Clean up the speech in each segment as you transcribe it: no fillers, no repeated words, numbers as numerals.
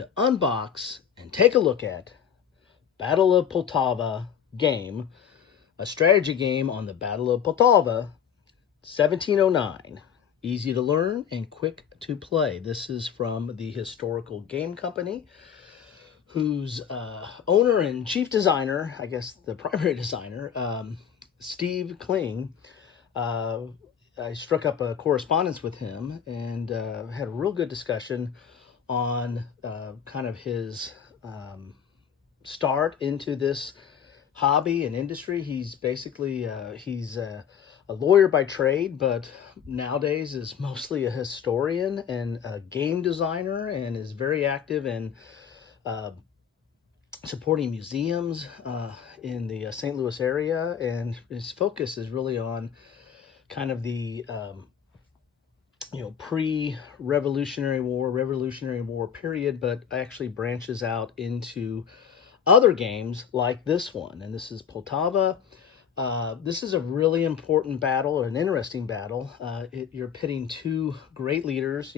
to unbox and take a look at Battle of Poltava Game, a strategy game on the Battle of Poltava, 1709. Easy to learn and quick to play. This is from the Historical Game Company, whose owner and chief designer, I guess the primary designer, Steve Kling, I struck up a correspondence with him and had a real good discussion on kind of his start into this hobby and industry. He's basically he's a lawyer by trade, but nowadays is mostly a historian and a game designer, and is very active in supporting museums in the St. Louis area. And his focus is really on kind of the pre-Revolutionary War period, but actually branches out into other games like this one. And this is Poltava. This is a really important battle, an interesting battle. You're pitting two great leaders,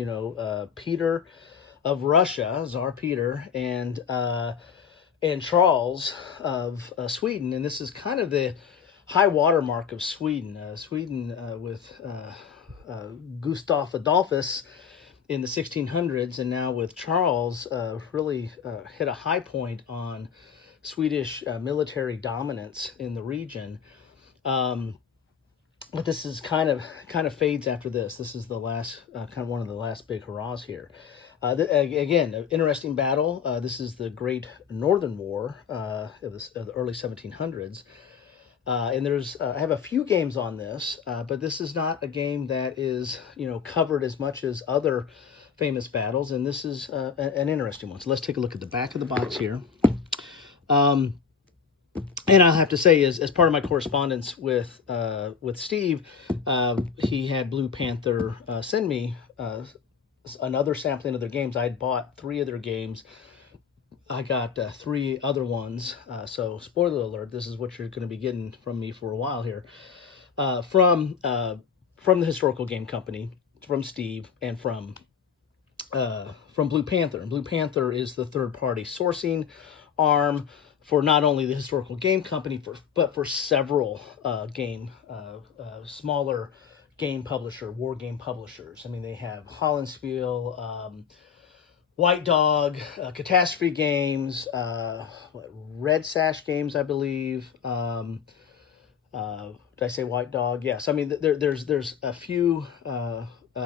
Peter of Russia, Tsar Peter, and Charles of Sweden. And this is kind of the high watermark of Sweden. With Gustav Adolphus in the 1600s, and now with Charles, really hit a high point on Swedish military dominance in the region. But this is kind of fades after this. This is the last, kind of one of the last big hurrahs here. Again, an interesting battle. This is the Great Northern War of the early 1700s. And I have a few games on this, but this is not a game that is, covered as much as other famous battles. And this is an interesting one. So let's take a look at the back of the box here. And I'll have to say, as part of my correspondence with Steve, he had Blue Panther send me another sampling of their games. I had bought 3 of their games. I got 3 other ones. So spoiler alert, this is what you're going to be getting from me for a while here. From the Historical Game Company, from Steve, and from Blue Panther. And Blue Panther is the third-party sourcing arm for not only the Historical Game Company, but for several smaller war game publishers. I mean, they have Hollandspiel, White Dog, Catastrophe Games, Red Sash Games, I believe. Did I say White Dog? Yes. I mean, there's a few.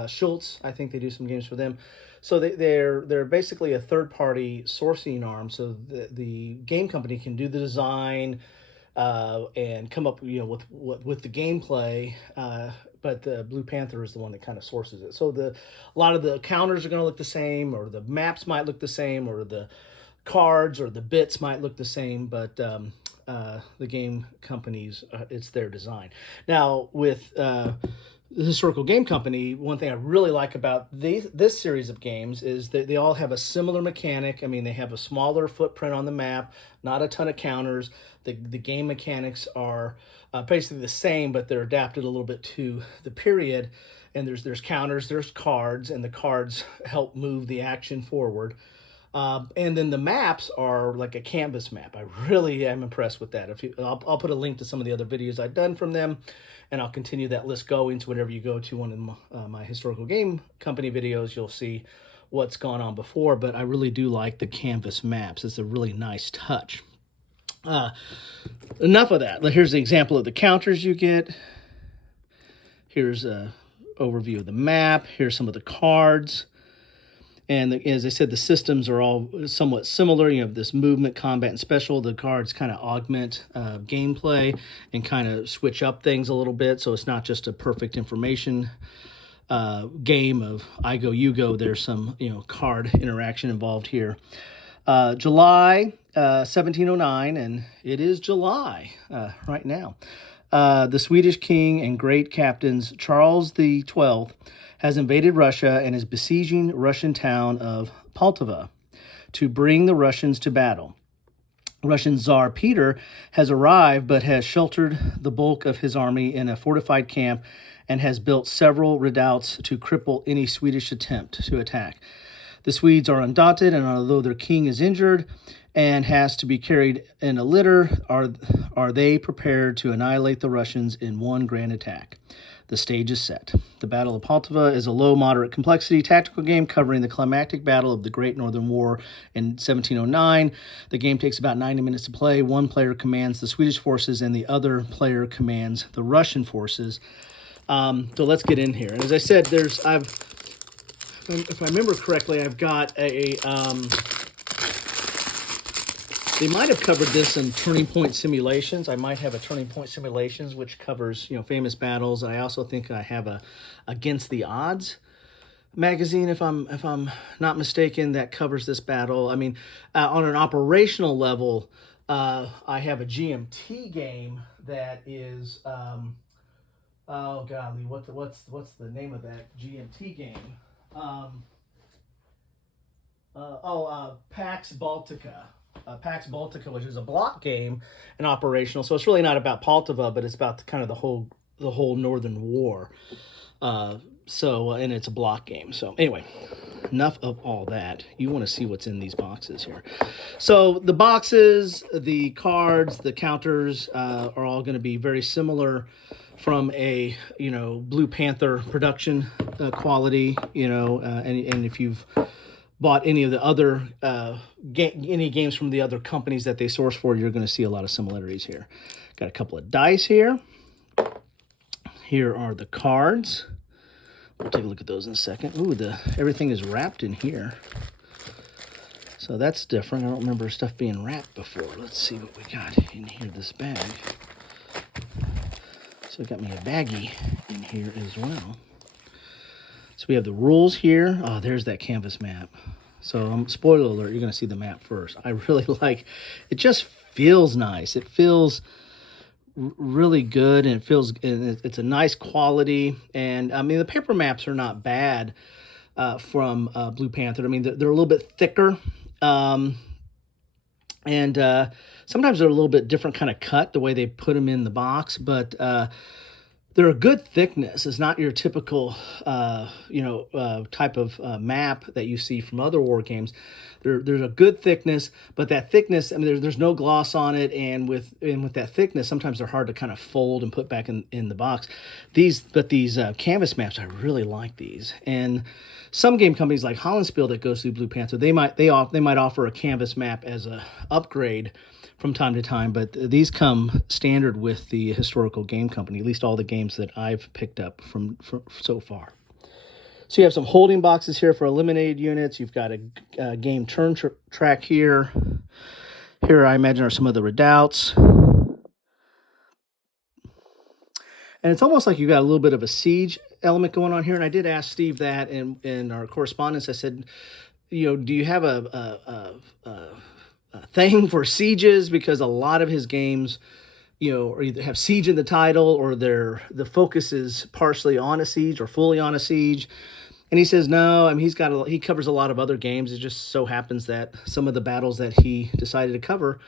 Schultz, I think they do some games for them. So they're basically a third-party sourcing arm. So the game company can do the design and come up, with the gameplay. But the Blue Panther is the one that kind of sources it. So a lot of the counters are going to look the same, or the maps might look the same, or the cards or the bits might look the same, but the game companies, it's their design. Now, with the Historical Game Company, one thing I really like about this series of games is that they all have a similar mechanic. I mean, they have a smaller footprint on the map, not a ton of counters. The game mechanics are basically the same, but they're adapted a little bit to the period. And there's counters, there's cards, and the cards help move the action forward. And then the maps are like a canvas map. I really am impressed with that. I'll put a link to some of the other videos I've done from them, and I'll continue that list going to whenever you go to one of my Historical Game Company videos. You'll see what's gone on before, but I really do like the canvas maps. It's a really nice touch. Enough of that. Here's the example of the counters you get. Here's an overview of the map. Here's some of the cards. And as I said, the systems are all somewhat similar. You have this movement, combat, and special. The cards kind of augment gameplay and kind of switch up things a little bit. So it's not just a perfect information game of I go, you go. There's some card interaction involved here. July 1709, and it is July right now. The Swedish king and great captains Charles the 12th has invaded Russia and is besieging Russian town of Poltava to bring the Russians to battle. Russian Tsar Peter has arrived but has sheltered the bulk of his army in a fortified camp and has built several redoubts to cripple any Swedish attempt to attack. The Swedes are undaunted, and although their king is injured and has to be carried in a litter, are they prepared to annihilate the Russians in one grand attack? The stage is set. The Battle of Poltava is a low-moderate complexity tactical game covering the climactic battle of the Great Northern War in 1709. The game takes about 90 minutes to play. One player commands the Swedish forces, and the other player commands the Russian forces. So let's get in here. And as I said, if I remember correctly, I've got they might have covered this in Turning Point Simulations. I might have a Turning Point Simulations, which covers, famous battles. I also think I have a Against the Odds magazine, if I'm not mistaken, that covers this battle. I mean, on an operational level, I have a GMT game that is, oh golly, what's the name of that GMT game? Pax Baltica. Pax Baltica, which is a block game and operational. So it's really not about Poltava, but it's about the whole Northern War. And it's a block game. So anyway, enough of all that. You want to see what's in these boxes here. So the boxes, the cards, the counters are all going to be very similar from a Blue Panther production quality. And if you've bought any of the other any games from the other companies that they source for, you're going to see a lot of similarities here. Got a couple of dice here. Here are the cards. We'll take a look at those in a second. Ooh, everything is wrapped in here. So that's different. I don't remember stuff being wrapped before. Let's see what we got in here, this bag. So I got me a baggie in here as well. So we have the rules here. Oh, there's that canvas map. So spoiler alert, you're going to see the map first. I really like it. Just feels nice. It feels really good, and it's a nice quality. And I mean, the paper maps are not bad from Blue Panther. I mean, they're a little bit thicker. And sometimes they're a little bit different kind of cut, the way they put them in the box. But they're a good thickness. It's not your typical, type of map that you see from other war games. There's a good thickness, but that thickness, I mean, there's no gloss on it, and with that thickness, sometimes they're hard to kind of fold and put back in the box. These canvas maps, I really like these. And some game companies like Hollandspiel that goes through Blue Panther, they might offer a canvas map as a upgrade from time to time, but these come standard with the historical game company, at least all the games that I've picked up from so far. So you have some holding boxes here for eliminated units. You've got a game turn track here. Here, I imagine, are some of the redoubts. And it's almost like you've got a little bit of a siege element going on here. And I did ask Steve that in our correspondence. I said, do you have a thing for sieges? Because a lot of his games, or either have siege in the title, or the focus is partially on a siege or fully on a siege. And he says no. I mean, he covers a lot of other games. It just so happens that some of the battles that he decided to cover,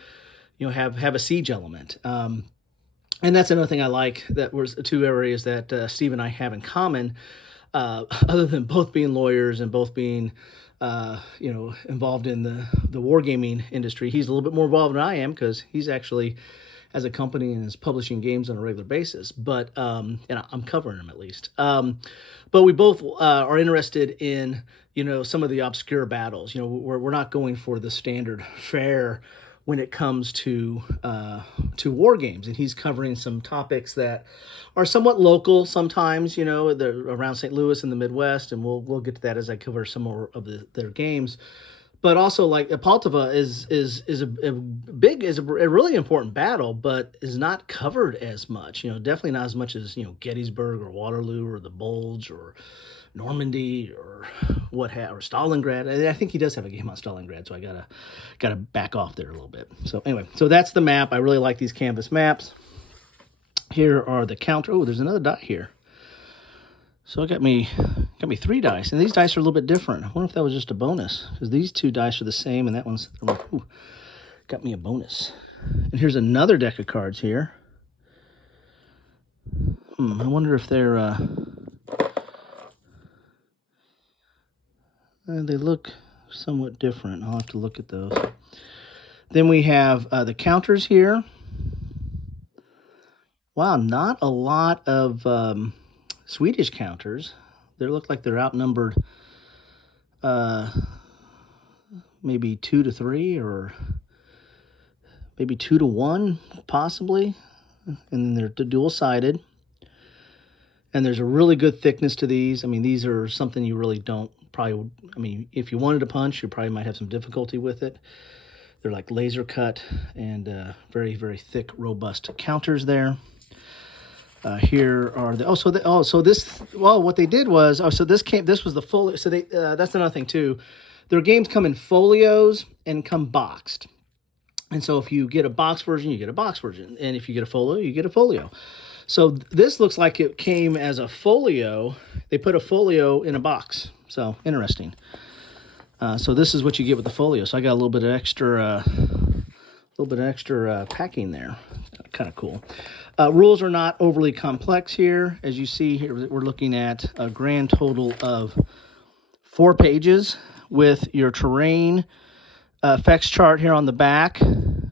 have a siege element. And that's another thing I like. That was the two areas that Steve and I have in common, other than both being lawyers and both being involved in the wargaming industry. He's a little bit more involved than I am, because he's actually has a company and is publishing games on a regular basis. But and I'm covering them at least. But we both are interested in some of the obscure battles. We're not going for the standard fare when it comes to war games, and he's covering some topics that are somewhat local sometimes. They're around St. Louis and the Midwest, and we'll get to that as I cover some more of their games. But also, like, Poltava is a really important battle, but is not covered as much. Definitely not as much as Gettysburg or Waterloo or the Bulge or Normandy or or Stalingrad. I think he does have a game on Stalingrad, so I gotta back off there a little bit. So anyway, so that's the map. I really like these canvas maps. Here are the counter. Oh, there's another die here. So it got me 3 dice, and these dice are a little bit different. I wonder if that was just a bonus, because these 2 dice are the same, and that one's got me a bonus. And here's another deck of cards here. I wonder if they're they look somewhat different. I'll have to look at those. Then we have the counters here. Wow, not a lot of Swedish counters. They look like they're outnumbered maybe 2 to 3 or maybe 2 to 1 possibly. And they're dual-sided. And there's a really good thickness to these. I mean, these are something you really don't probably, I mean, if you wanted to punch, you probably might have some difficulty with it. They're like laser cut and very, very thick, robust counters there. Here are the, what they did was, this was the folio. So that's another thing too. Their games come in folios and come boxed. And so if you get a box version, you get a box version. And if you get a folio, you get a folio. So this looks like it came as a folio. They put a folio in a box. So interesting. So this is what you get with the folio. So I got a little bit of extra, packing there. Kind of cool. Rules are not overly complex here. As you see here, we're looking at a grand total of 4 pages with your terrain effects chart here on the back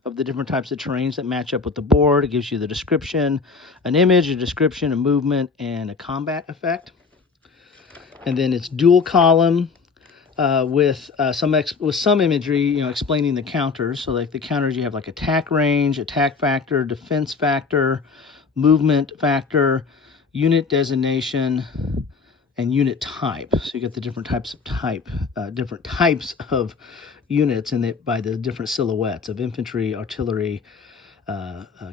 of the different types of terrains that match up with the board. It gives you the description, an image, a description, a movement, and a combat effect. And then it's dual column with some imagery, explaining the counters. So like the counters, you have like attack range, attack factor, defense factor, movement factor, unit designation, and unit type. So you get the different types of units in it by the different silhouettes of infantry, artillery,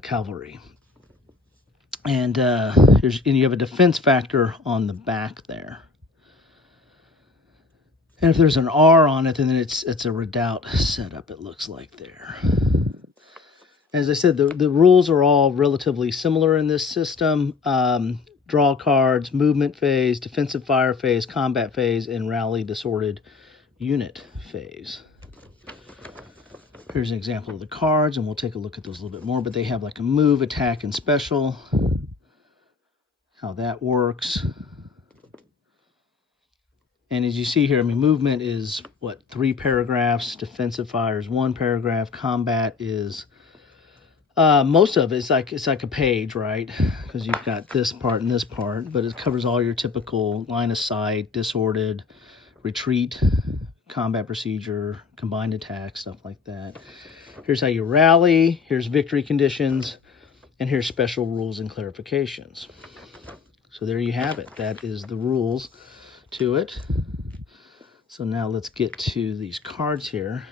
cavalry. And you have a defense factor on the back there. And if there's an R on it, then it's a redoubt setup, it looks like there. As I said, the rules are all relatively similar in this system. Draw cards, movement phase, defensive fire phase, combat phase, and rally disordered unit phase. Here's an example of the cards, and we'll take a look at those a little bit more, but they have like a move, attack, and special, how that works. And as you see here, I mean, movement is, 3 paragraphs, defensive fire is 1 paragraph, combat is, most of it's like a page, right? Because you've got this part and this part, but it covers all your typical line of sight, disordered, retreat, combat procedure, combined attack, stuff like that. Here's how you rally, here's victory conditions, and here's special rules and clarifications. So there you have it. That is the rules to it. So now let's get to these cards here.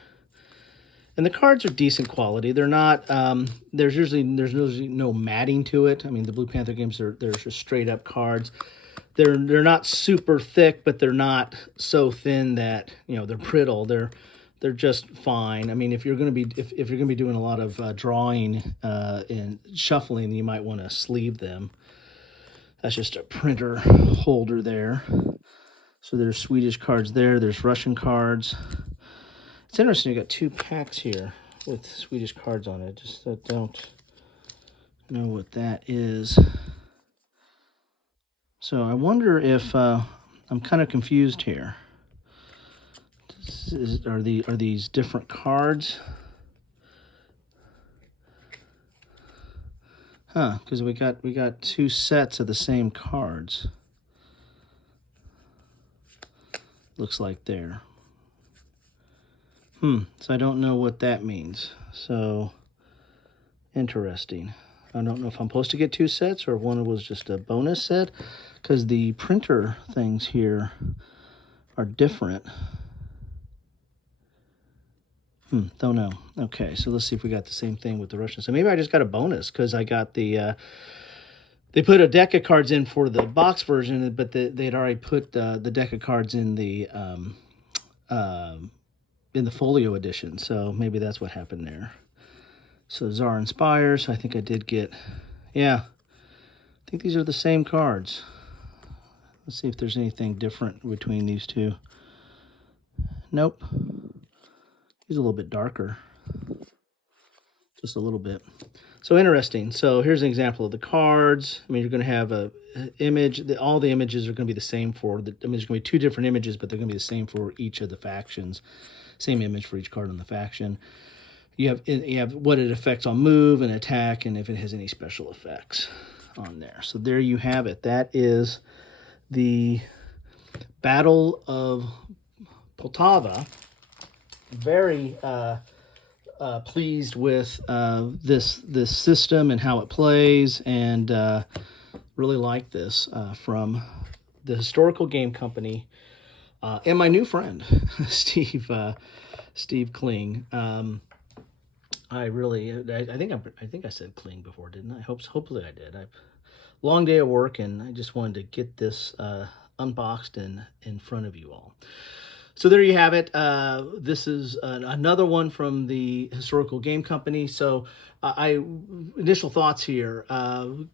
And the cards are decent quality. They're not, there's usually no matting to it. I mean, the Blue Panther games, they're just straight up cards. They're not super thick, but they're not so thin that, they're brittle. They're just fine. I mean, if you're going to be doing a lot of drawing and shuffling, you might want to sleeve them. That's just a printer holder there. So there's Swedish cards there. There's Russian cards. It's interesting, you got 2 packs here with Swedish cards on it. Just don't know what that is. So I wonder if I'm kind of confused here. Are these different cards? Huh? Because we got 2 sets of the same cards. Looks like there. So I don't know what that means. So interesting. I don't know if I'm supposed to get 2 sets or if one was just a bonus set, because the printer things here are different. Don't know. Okay, so let's see if we got the same thing with the Russian. So maybe I just got a bonus because I got the they put a deck of cards in for the box version, but they'd already put the deck of cards in the folio edition. So maybe that's what happened there. So Tsar Inspires, I think I did get, yeah, I think these are the same cards. Let's see if there's anything different between these 2. Nope. He's a little bit darker. Just a little bit. So interesting. So here's an example of the cards. I mean, you're going to have a image. All the images are going to be the same for the. I mean, there's going to be two different images, but they're going to be the same for each of the factions. Same image for each card on the faction. You have what it affects on move and attack, and if it has any special effects on there. So there you have it. That is the Battle of Poltava. Very pleased with this system and how it plays, and really like this from the Historical Game Company and my new friend Steve Kling. I think I said Kling before, didn't I? Hopefully I did. Long day of work, and I just wanted to get this unboxed and in front of you all. So there you have it. This is another one from the Historical Game Company. So initial thoughts here: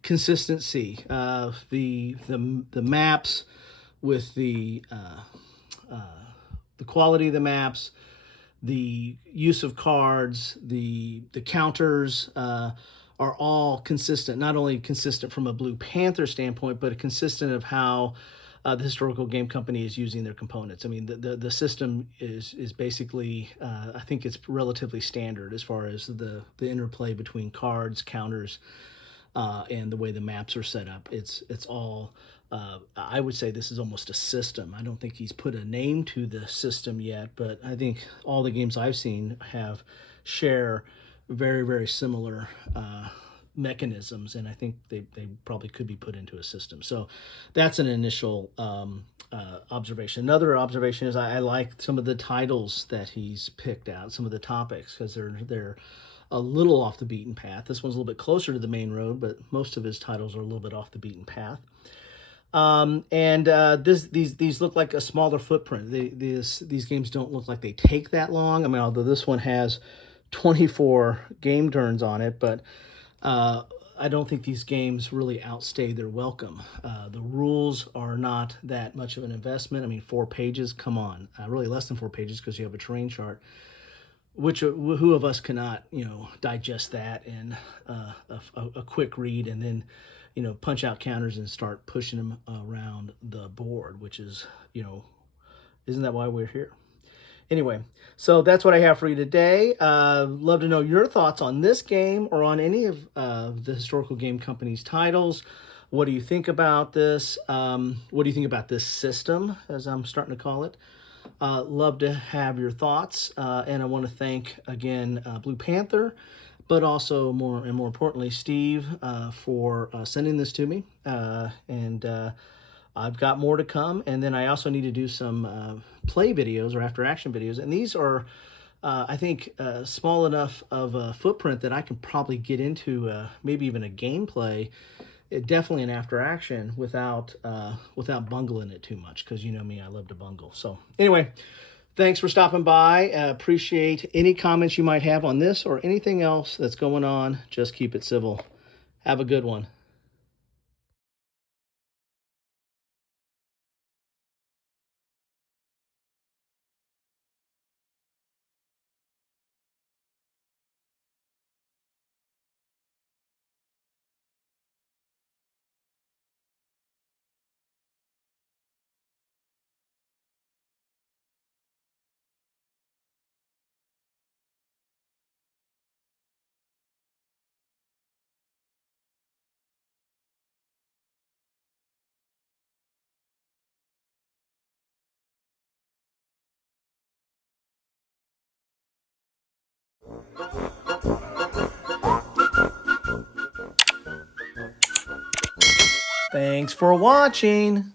consistency, the maps with the quality of the maps, the use of cards, the counters are all consistent. Not only consistent from a Blue Panther standpoint, but consistent of how the Historical Game Company is using their components. I mean, the system is basically, I think it's relatively standard as far as the interplay between cards, counters, and the way the maps are set up. It's all, I would say this is almost a system. I don't think he's put a name to the system yet, but I think all the games I've seen share very, very similar mechanisms, and I think they probably could be put into a system. So that's an initial observation. Another observation is I like some of the titles that he's picked out, some of the topics, because they're a little off the beaten path. This one's a little bit closer to the main road, but most of his titles are a little bit off the beaten path. These look like a smaller footprint. These games don't look like they take that long. I mean, although this one has 24 game turns on it, but I don't think these games really outstay their welcome. The rules are not that much of an investment. I mean, 4 pages, come on. Really less than 4 pages because you have a terrain chart. Who of us cannot, digest that in a quick read and then, punch out counters and start pushing them around the board, which is, isn't that why we're here? Anyway, so that's what I have for you today. Love to know your thoughts on this game or on any of the Historical Game Company's titles. What do you think about this? What do you think about this system, as I'm starting to call it? Love to have your thoughts, and I want to thank again Blue Panther, but also more importantly Steve for sending this to me, and I've got more to come. And then I also need to do some play videos or after action videos, and these are I think small enough of a footprint that I can probably get into maybe even a gameplay. Definitely an after action without bungling it too much, because you know me, I love to bungle. So anyway, thanks for stopping by. Appreciate any comments you might have on this or anything else that's going on. Just keep it civil. Have a good one. Thanks for watching.